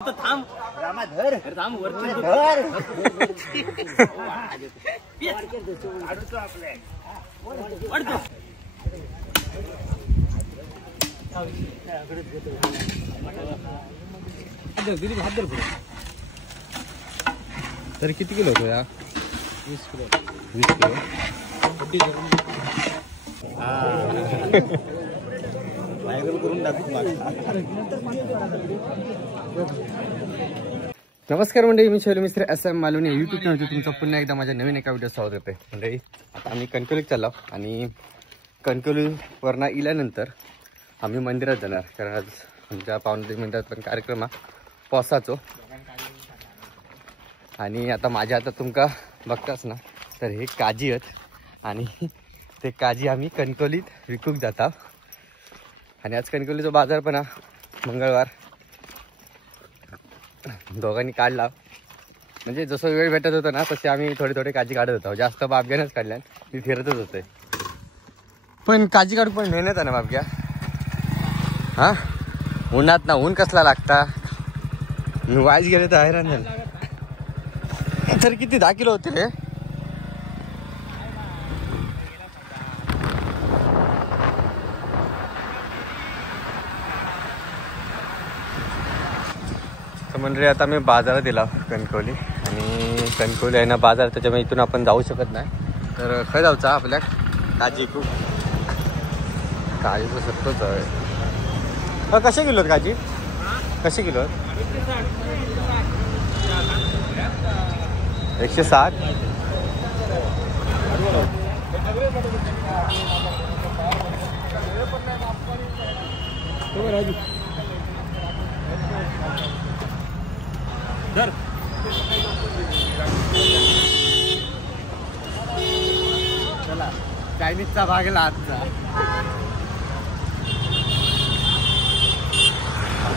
थांब रामा धर थांब वरती धर तर किती किलो होतो या 20 किलो 20 किलो करून टाकू. नमस्कार मंडळी, मी शैलू मिस्त्री SM मालवणी यूट्यूब चॅनल तुमचं पुन्हा एकदा माझ्या नवीन एका व्हिडिओ स्वागत आहे. मंडळी आता आम्ही कणकवलीत चाललो आणि कणकवलीवरनं इल्यानंतर आम्ही मंदिरात जाणार, कारण आज आमच्या पावणे मिनिटात पण कार्यक्रम पावसाचो. आणि आता माझ्या आता तुमका बघताच ना, तर हे काजी आहेत आणि ते काजी आम्ही कणकवलीत विकूक जाता. आणि आज कणकवलीचा बाजार पण मंगळवार दोघांनी काढला, म्हणजे जसं वेळ भेटत होता ना तसे आम्ही थोडे थोडे काजी काढत होतो. जास्त बाबग्यानंच काढल्या, मी फिरतच होते. पण काजी काढू पण मेहनत आहे ना बाबग्या. हां उन्हात ना, ऊन कसला लागता, मी वाईज गेले तर हैराण झालं. तर किती 10 किलो होते रे. म्हणजे आता मी बाजारात दिला कणकवली, आणि कणकवली आहे ना बाजार, त्याच्यामुळे इथून आपण जाऊ शकत नाही. तर खय जाऊचा आपल्या काजी खूप काजीचं सत्तोच आहे. कसे किलो आहेत काजी, कसे किलो आहेत? 160. धर चला चायनीजचा भागला आजचा.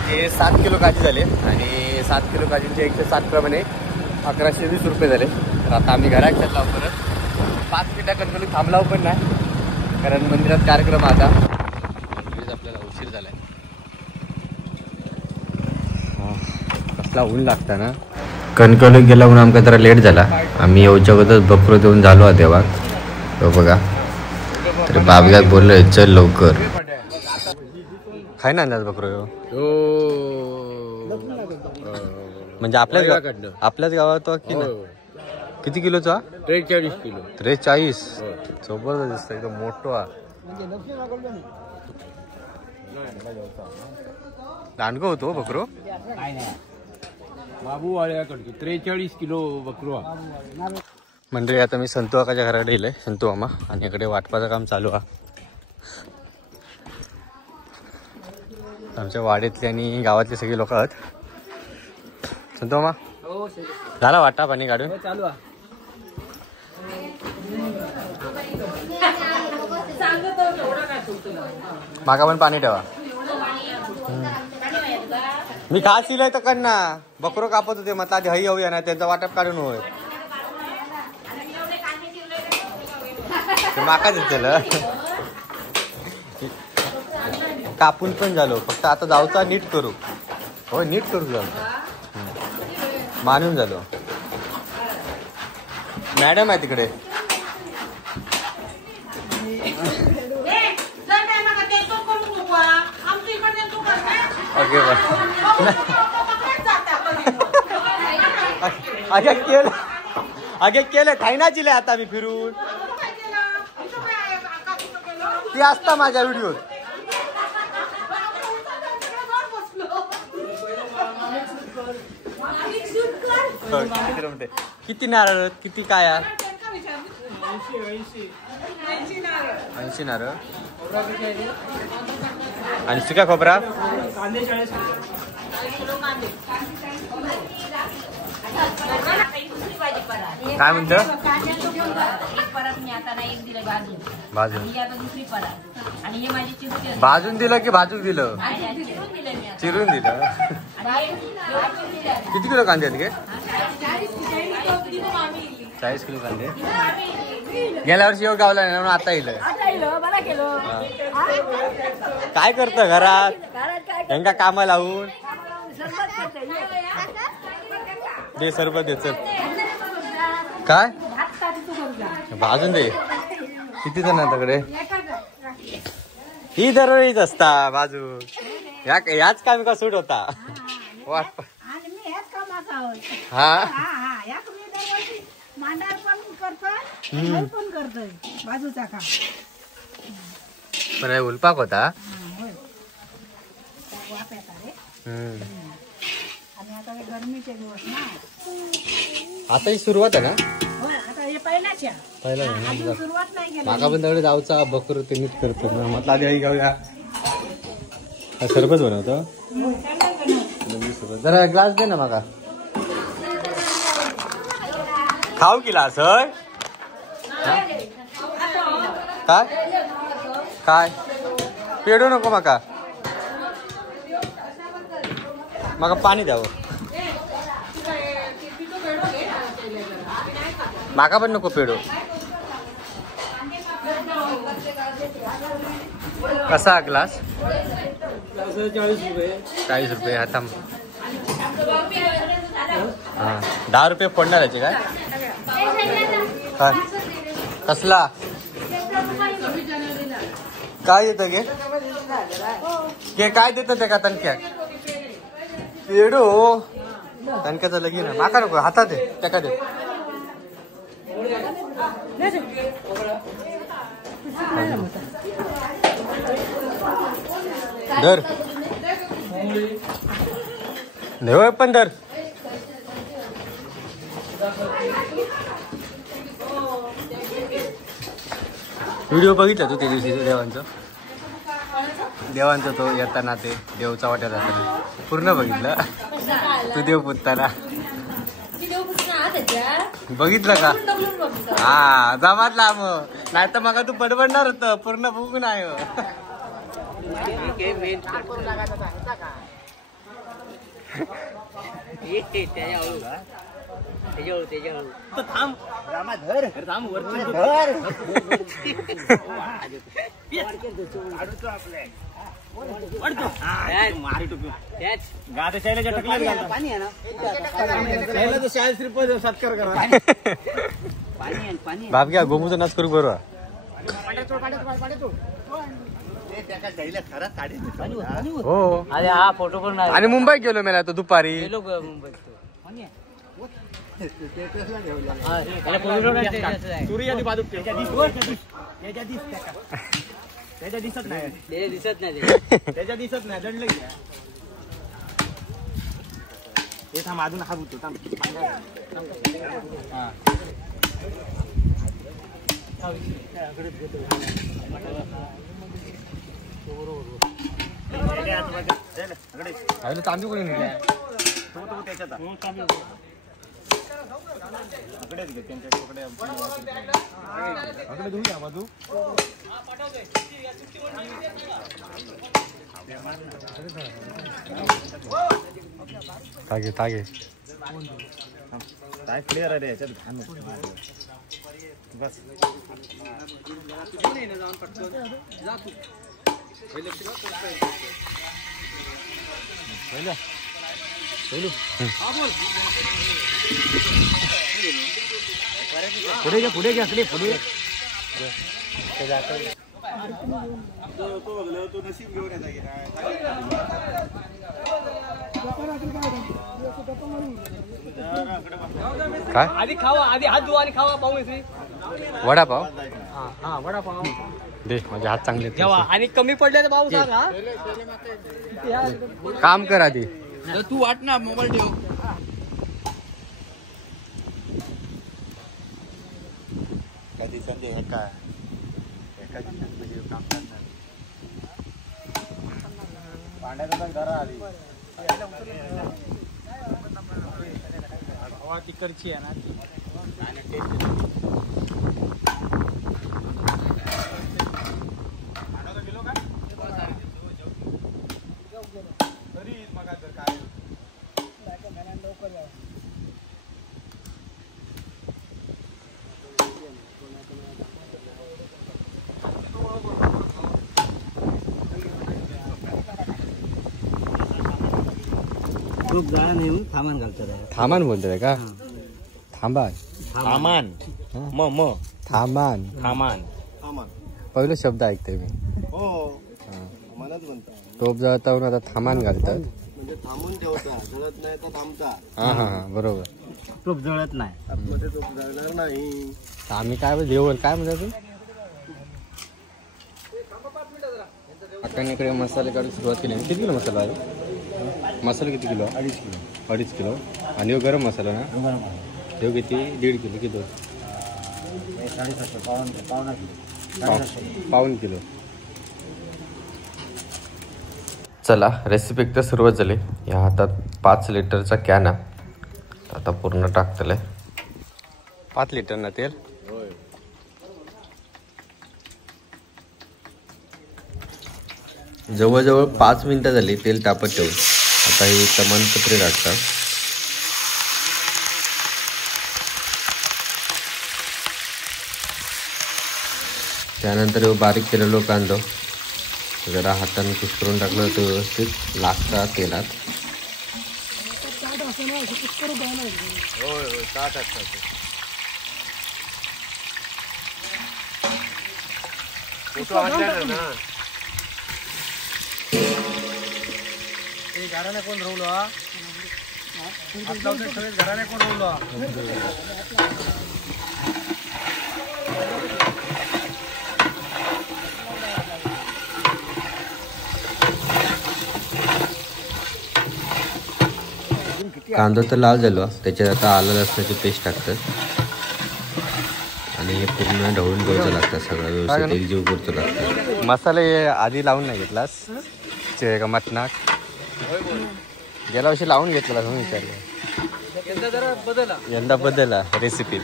हे 7 किलो काजी झाले आणि 7 किलो काजींचे 107 प्रमाणे 1120 रुपये झाले. तर आता आम्ही घरात चाललो परत. 5 मिनिटं कणकवली थांबलाव पण नाही, कारण मंदिरात कार्यक्रम आता. आपल्याला उशीर झालाय. कसला ऊन लागता ना. कणकवली गेला म्हणून आमका जरा लेट झाला. आम्ही येऊच्या अगोदर बकरो देऊन झालो आ देवाक. तो बघा, तर बाबग्यात बोललोय चल लवकर. खाय ना अंदाज बकरो म्हणजे आपल्याच गावात की ना. किती किलोचा? 43 किलो. 43. जबरदस्त दिसतोय, एकदम मोठा दांडगो होतो बकरो. बाबू वाळ्याकडे 43 किलो बकरो. म्हणजे आता मी संतू आकाच्या घराकडे गेलोय, संतू मामा, आणि इकडे वाटपाचं काम चालू आहे. आमच्या वाड्यातले आणि गावातले सगळे लोक आहेत. संतू मामा झाला वाटा पाणी काढून? चालू आहे. मागा पण पाणी ठेवा. मी खास इलय तर कर ना. बकरो कापत होते, म्हटलं आधी हई येऊया ना, त्यांचा वाटप काढून होय. माका दिलं कापून पण झालो, फक्त आता जाऊचा नीट करू. हो नीट करू जाऊ, मानून झालो. मॅडम आहे तिकडे. ओके अगे केलं खायना चिले. आता मी फिरून ती असता माझ्या व्हिडिओत. किती नारळ, किती काय? 80 नारळ आणि सुका खोबरा. काय म्हणतं? भाजून दिलं की भाजून दिलं? चिरून दिलं. किती किलो कांदे आहेत गे? 40 किलो कांदे. गेल्या वर्षी येऊ गावला नाही म्हणून आता येईल. काय करतं घरात? यांका कामा लावून दे सरबत दे चल. काय अजून दे. किती जण तकडे ही दरवेळीच असता बाजू याच काम का सूट होता वाट. हा बाजूचा काम पण उलपाक होता. गरमीचे दिवस ना. आता ही सुरुवात आहे ना. आता हे पहिलाच्या पहिला सुरुवात नाही केली. माका पण तेवढे जाऊचा बकर ते नीट करतो ना. म्हटलं आधी गावया सरबत बनवतो. जरा ग्लास दे ना माका खाऊ ग्लास. काय काय पेडू नको माका माका पाणी द्यावं. माका पण नको पेडू. कसा ग्लास 40 रुपये. आता हा 10 रुपये फोडणार याचे काय काय कसला काय देतं घे काय देतं ते का तणक्या पेडू तणक्याचं लगीन आहे. माका नको हातात दे त्या दे. दर देव पण दर. व्हिडिओ बघितला तू त्या दिवशी देवांचा तो येताना ते देवचा वाट्यात जाताना पूर्ण बघितलं. तू देव पुजताना बघितलं का. हा जमातला मग नाही तर मग तू बडबडणार होत पूर्ण बघून आहे. बाप घ्या गोमूचा नाच करू बरोबर. हो अरे हा फोटो पण नाही. आणि मुंबईत गेलो मी तो दुपारी. मुंबईत त्याच्या दिसत नाही दंडलं घ्या. हे थांब अजून हा बुतो थांब. तांबी कोणी निघाल्या तागे तागे काय क्लिअर आहे याच्यात घाण बस. पुढे घ्या पुढे. तो नशीब घेऊन काय आधी खावा आधी हात धुवा आणि खावा पाहू. वडापाव हा वडापाव दे माझे हात चांगले ठेवा आणि कमी पडले तर भाऊ सांगा. काम कर आधी. तू वाट ना मोबाईल ठेव. कधी संधी हे काय एका दिवसात काम करणार. पाण्याचा पण धरा आधी. हवा तिकडची आहे ना. खूप जाळा नाही म्हणून थांबण घालतात. थामान बोलतोय का? थांबा थामान थामान थामान पहिला शब्द ऐकतोय मी. हो मलाच म्हणतात. टोप जळतावरून आता थामान घालतात. म्हणजे थांबून ठेवता, जळत नाही तर थांबता. हा बरोबर. टोप जळत नाही, आतमध्ये टोप जळणार नाही. आम्ही काय देवल काय म्हणतो तू? आपण इकडे मसाले काढून सुरुवात केली. किती किलो मसाला आहे? मसाला किती किलो? 2.5 किलो. आणि गरम मसाला ना? तो किती? 1.5 किलो किती? 750 पाऊण किलो. चला रेसिपी एकदा सुरुवात झाली. या हातात 5 लिटरचा कॅन आहे. आता पूर्ण टाकतलंय 5 लिटर ना तेल. जवळजवळ 5 मिनिटं झाली तेल तापत ठेवून. आता ही तमालपत्री टाकतात. त्यानंतर बारीक केलेलो कांदा जरा हाताने कुस्करून टाकलं तर व्यवस्थित लागतात तेलात. घराने कोण रोवलो? घराने कोण रोवलो? कांदा तर लाल झालो. त्याच्यात आता आलं लसणाची पेस्ट टाकतात आणि हे पूर्ण ढवळून घ्यायचं लागतं. सगळं व्यवस्थित एकजीव करतो लागतं. मसाले आधी लावून नाही घेतलास का मटणाक? गेल्या वर्षी लावून घेतला म्हणून विचारलं. यंदा बदलला रेसिपी.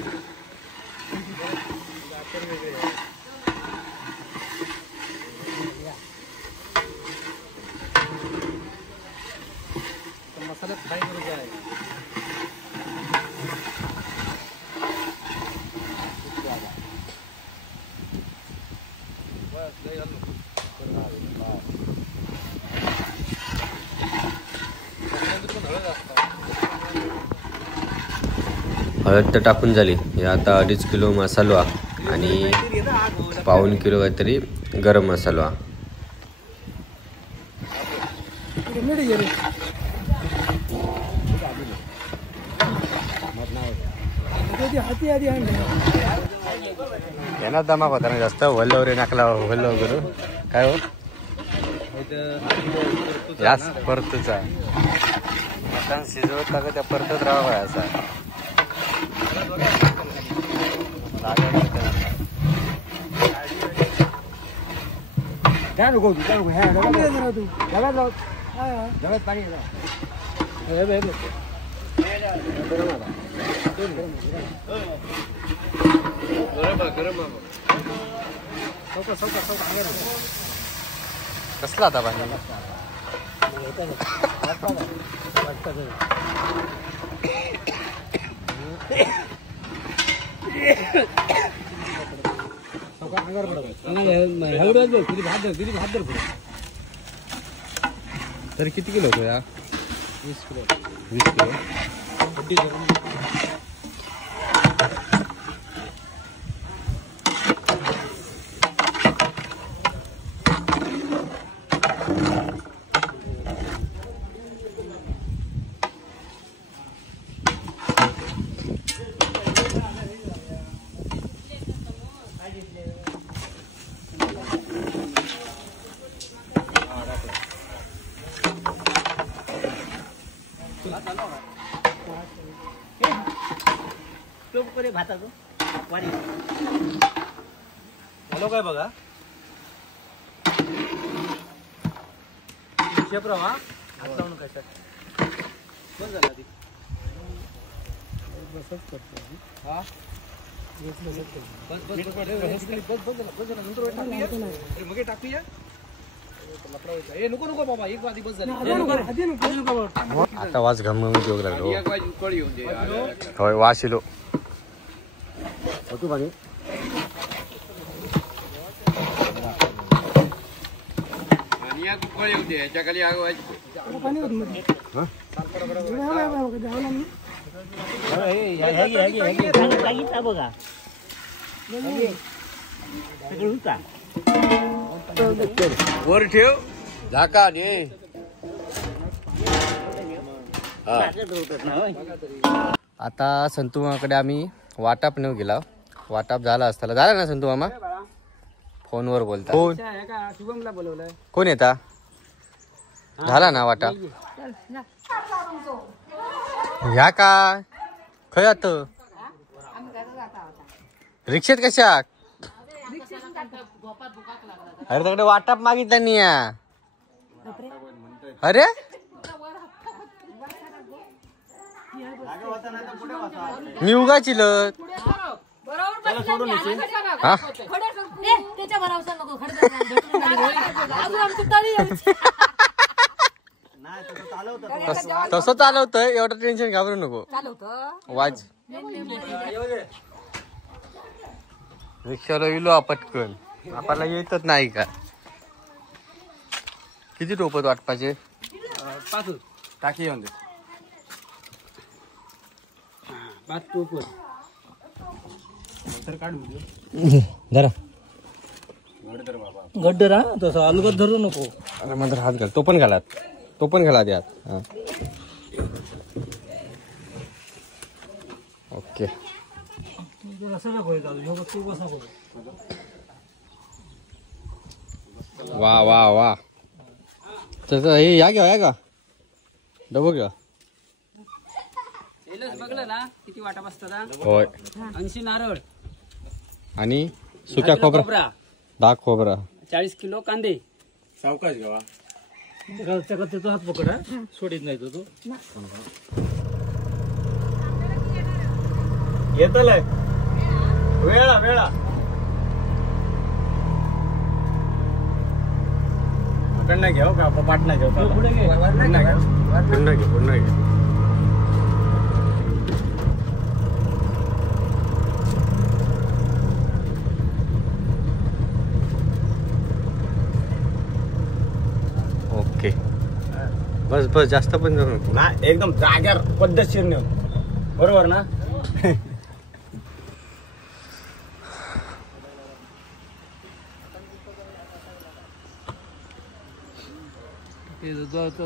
मसाले फ्राय करूचे आहे. हळद तर टाकून झाली. हे आता 2.5 किलो मसाला आणि पाऊण किलो काहीतरी गरम मसाला. येणार दमाक होता ना जास्त. वल्लो रे नाकला वल्लो करू काय हो याच परतूचा मटण शिजवत का त्या परतत राहावा असा जगात पाणी कसला आता पाणी? तरी किती किलो होतो या? 20 किलो. 20 किलो. हॅलो काय बघा शेपरावा हात लावून काय सर बंद झाला आधी बसच करतो हा मग टाकूया नको बाबा एक आधी बस झाली. आता वाज घम जोग लागलो. होय वास येलो होतो पाणी. बघा वर ठेव झाका दे. आता संतू मामाकडे आम्ही वाटाप नेऊ गेला. वाटाप झाला असताना झाला ना संतू मामा? फोनवर बोलता. शुभमला बोलवलंय. कोण येता? झाला ना वाटाप? ह्या का खय आत रिक्षेत कशा? अरे तिकडे वाटाप मागितला नाही. अरे मी उगा चिलत तसं चालवतोय. एवढं टेन्शन घाबरू नको. वाज रिक्षाला इलो पटकन. आपल्याला येतच नाही का? किती टोपत वाटपाचे? 5 टाकी येऊन दे. 5 टोपत जरा गड्डरा तसं अलगद धरू नको. अरे मात्र हात घाल. तो पण घालात. तो पण घाला द्यात. ओके. वा वा वा. तसं हे या का डबो घ्या. बघलं ना किती वाटा बसतात. होय. 80 नारळ आणि सुक्या खोबरा 10 खोबरा 40 किलो कांदे. सावकाश घ्यावा. तो हात पकड सोडीत नाही तो येतलंय. वेळा पुन्हा घेऊ का? पाटणा घेऊ. पुढे घे. पुन्हा घे. ओके. बस जास्त पण ना. एकदम जाग्यावर पद्धतशीर नेऊ. बरोबर ना?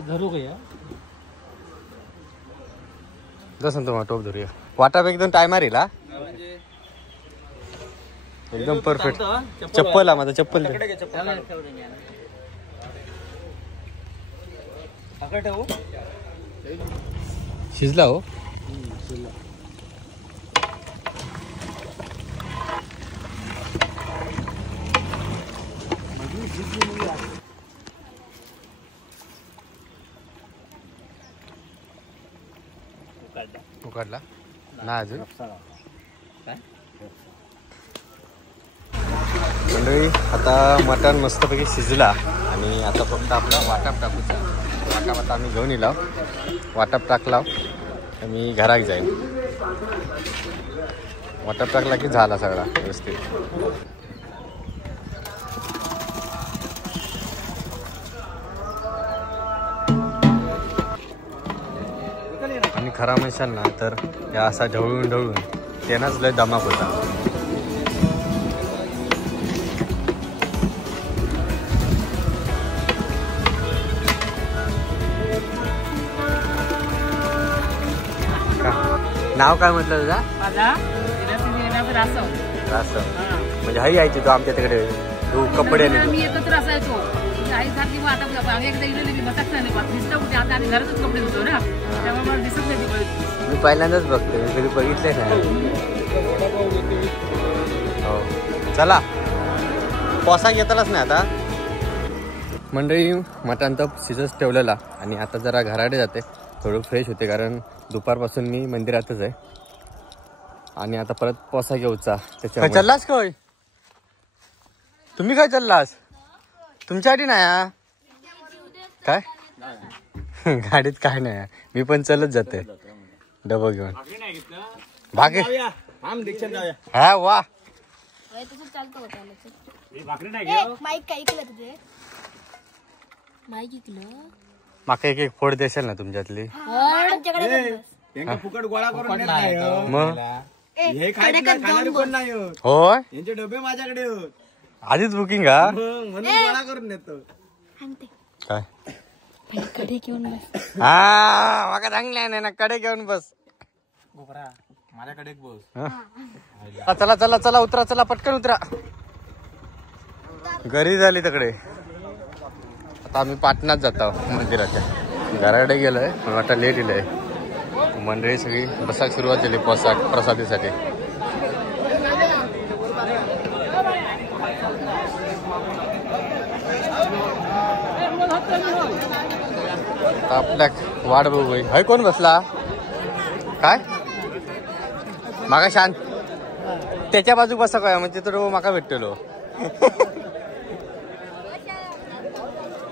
धरू का? जसं तुम्हाला टोप धरूया. वाटाप एकदम टायमार येईल. एकदम परफेक्ट. चप्पल हा माझा. चप्पल शिजला हो. उकडला ना अजून. मंडळी आता मटण मस्तपैकी शिजला आणि आता फक्त आपला वाटाप टाकूचा. वाटाप आता आम्ही घेऊन येलो. वाटाप टाकला मी घरात जाईन. वाटाप टाकला की झाला सगळा व्यवस्थित. आणि खरा म्हणशाल ना तर या असा ढवळून त्यानाच लय दमाक होता. नाव काय म्हटलं तुझा? रासव. म्हणजे हाई यायची तो आमच्या तिकडे. तू कपडे मी एकत्र असायचो. आई सारखी आता एकदा इकडे मी बसत नाही. आता आम्ही घरातच कपडे धुतो ना, त्यामुळे मला दिसत नाही. मी पहिल्यांदाच बघतोय. मी कधी बघितले नाही. हो चला. पोसा घेतलाच नाही आता. मंडळी मटण तर शिजत ठेवलेला आणि आता जरा घराकडे जाते. थोडं फ्रेश होते कारण दुपारपासून मी मंदिरातच आहे. आणि आता परत पोसा घेऊचा. त्याच्या चाललास काय? तुम्ही काय चाललास? तुमच्यासाठी नाही काय? गाडीत काय नाही. मी पण चलत जाते डबा घेऊन. भागे हा वा. माईक काय ऐकलं तुझे? माईक ऐकलं माका एक एक फोड देशाल ना तुमच्यातली फुकट गोळा करून नेत नाही हो. मग हे खाणारे कोण नाही हो. होय यांचे डबे माझ्याकडे हो. आधीच बुकिंग का म्हणून गोळा करून नेतो. काय हा माका चांगल्या नाही ना कडे घेऊन बस माझ्याकडे एक बस. हा, चला चला चला उतरा चला पटकन उतरा. घरी झाली तिकडे आता आम्ही पाटणात जातो मंदिराच्या घराकडे गेलोय पण आता लेट येईल मंडळी सगळी बसाक सुरुवात झाली प्रसादीसाठी. आपल्या वाट बघू हय कोण बसला काय माका शांत त्याच्या बाजूक बसा काय म्हणजे तो माका भेटलो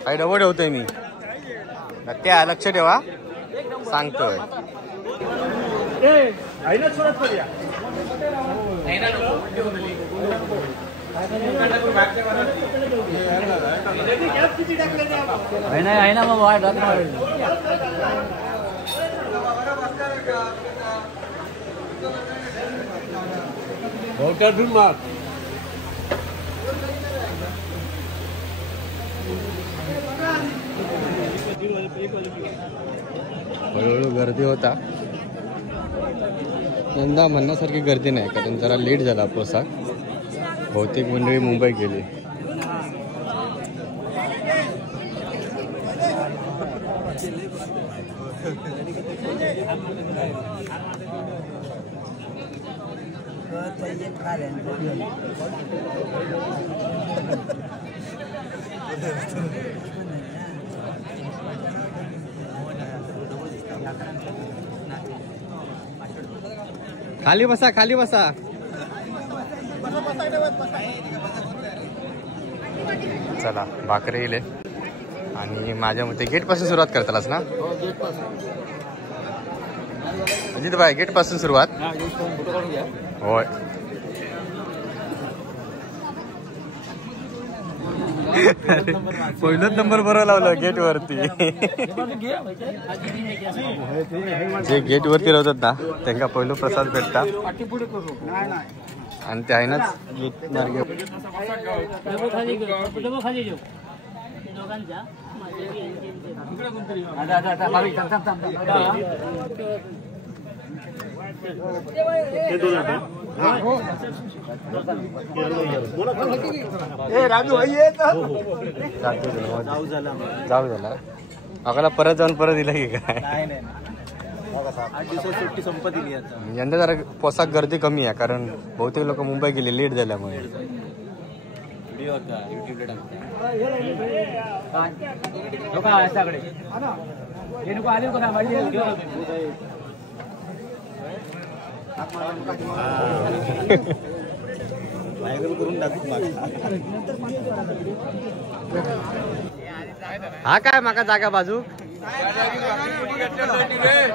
काय डबल ठेवतोय मी त्या लक्ष ठेवा सांगतोय. हळूहळू गर्दी होता. यंदा म्हणण्यासारखी गर्दी नाही कारण जरा लेट झाला पोशाख. बहुतेक मंडळी मुंबई गेली. खाली बसा खाली बसा. चला भाकरी येईल आणि माझ्या मते गेट पासून सुरुवात करतालास ना अजित भाई गेट पासून सुरुवात होय. पहिलाच नंबर बरोबर लावलं गेट वरती. जे गेट वरती राहतात ना त्यांना पहिलं प्रसाद भेटता आणि ते आहे ना जाऊ झाला आम्हाला परत जाऊन परत दिला की काय. 8 दिवसात सुट्टी संपत दिली. यंदा जरा पोशाख गर्दी कमी आहे कारण बहुतेक लोक मुंबई गेले लेट झाल्यामुळे. हा काय माका जागा बाजू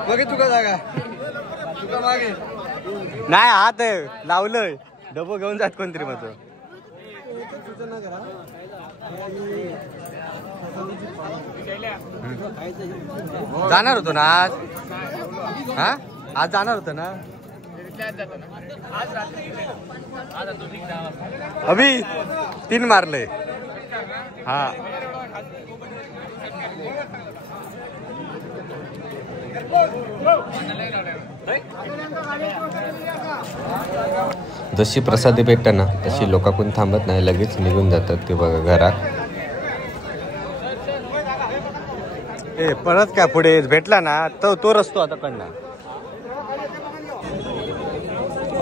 बघे तुका जागा तुका मागे नाही हात लावलंय डबो घेऊन जात कोणतरी माझं. जाणार होतो ना आज. हा आज जाणार होतो ना अभि 3 मारले. हा जशी प्रसादी भेटते ना तशी लोक कोण थांबत नाही लगेच निघून जातात ते बघा घरात. ए परत काय पुढे भेटला ना तो रस्तो आता कडनं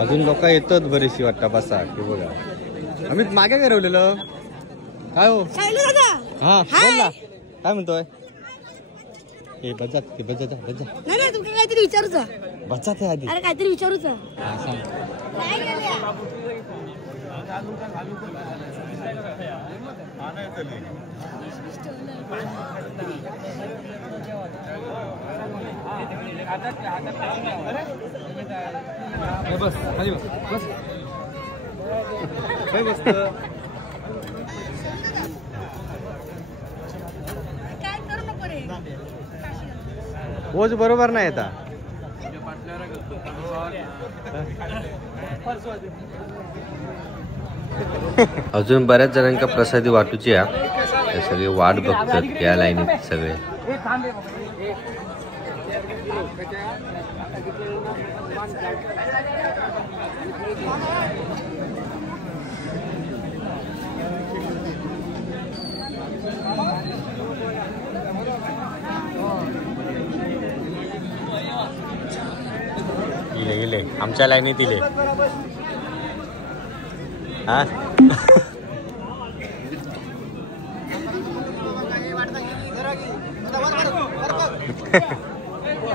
अजून लोक येतात बरीचशी वाटतं बसा की बघा. आम्ही मागे ठरवलेलं काय हो हा बोल ना काय म्हणतोय. हे बजात ते बजा बजा नाही तुमका काहीतरी विचारूचा बजा ते आधी. अरे काहीतरी विचारूचा. हा सांग. बस खाली बस काय बसत काय करू नको रे. पोच बरोबर नाही येता. अजून बऱ्याच जणांका प्रसादी वाटूची आहे. सगळे वाट बघतात या लाईनीत सगळे. इले आमच्या लाईनीत इले. हा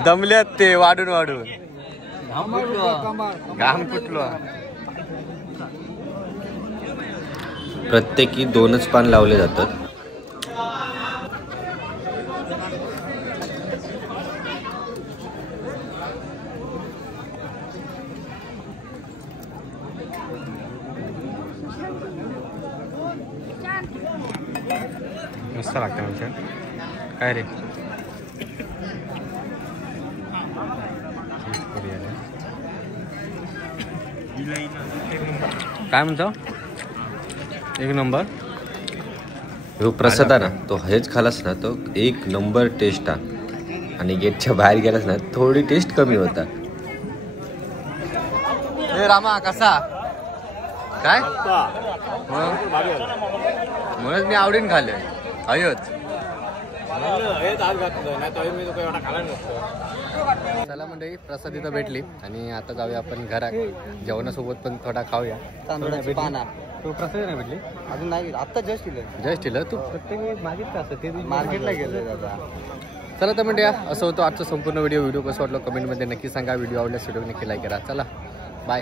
दमल्यात ते वाढून वाढून घाम फुटलो. प्रत्येकी 2च पान लावले जातात. मस्त लागतं आमच्या. काय रे काय म्हणतो? 1 नंबर. जो प्रसाद आहे ना तो हेच खालास ना तो 1 नंबर टेस्ट आहे. आणि गेटच्या बाहेर गेलास ना थोडी टेस्ट कमी होता. रामा कसा काय म्हणूनच मी आवडीन खाल्ले. अयोच चला मंडळी प्रसाद इथं भेटली आणि आता जाऊया आपण घरात. जेवणासोबत पण थोडा खाऊया. तांदळाची पाना तो प्रसाद नाही भेटली अजून. नाही आता जस्ट इलं तू प्रत्येक मागितलं असं ते मार्केटला गेलं दादा. चला तर म्हणजे असं होतं आजचा संपूर्ण व्हिडिओ कसं वाटलं कमेंटमध्ये नक्की सांगा. व्हिडिओ आवडल्यास व्हिडिओ नक्की लाईक करा. चला बाय.